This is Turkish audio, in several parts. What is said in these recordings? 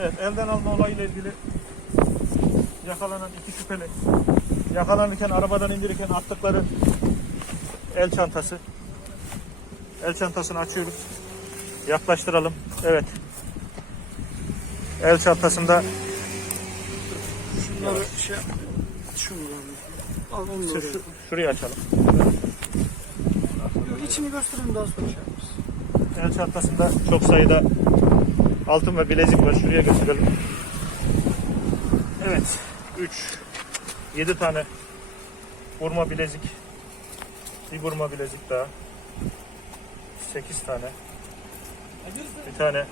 Evet, elden alma olayıyla ilgili yakalanan iki şüpheli yakalanırken arabadan indirirken attıkları el çantası. El çantasını açıyoruz. Yaklaştıralım. Evet. El çantasında Şunları şey. Şunları. Şurayı açalım. Yok, içini gösterelim daha sonra şey yaparız. El çantasında çok sayıda altın ve bilezik var. Şuraya götürelim. Evet. 3 7 tane vurma bilezik. Bir vurma bilezik daha. 8 tane. Bir tane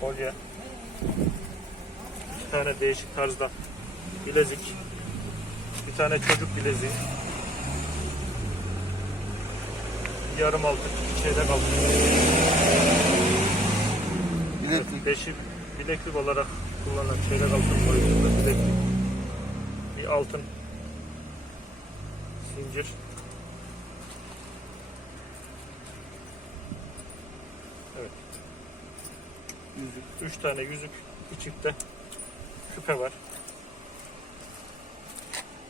kolye. İki tane değişik tarzda bilezik. Bir tane çocuk bileziği. Yarım altın, çeyrek altın. Bileklik. Beşi bileklik olarak kullanılan çeyrek altın boyutunda bileklik. Bir altın zincir. Evet. Yüzük. Üç tane yüzük. Bir çifte küpe var.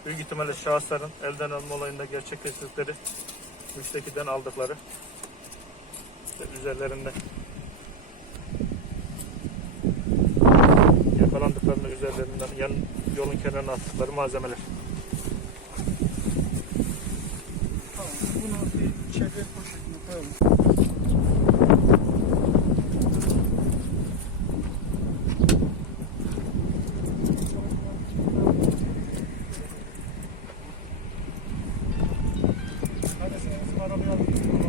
Büyük ihtimalle şahısların elden alma olayında gerçekleştirdikleri müştekiden aldıkları işte üzerlerinde yakalandıklarında üzerlerinden yan yolun kenarına attıkları malzemeler. Tamam. Bunu bir çevre poşetine koyalım. Gracias,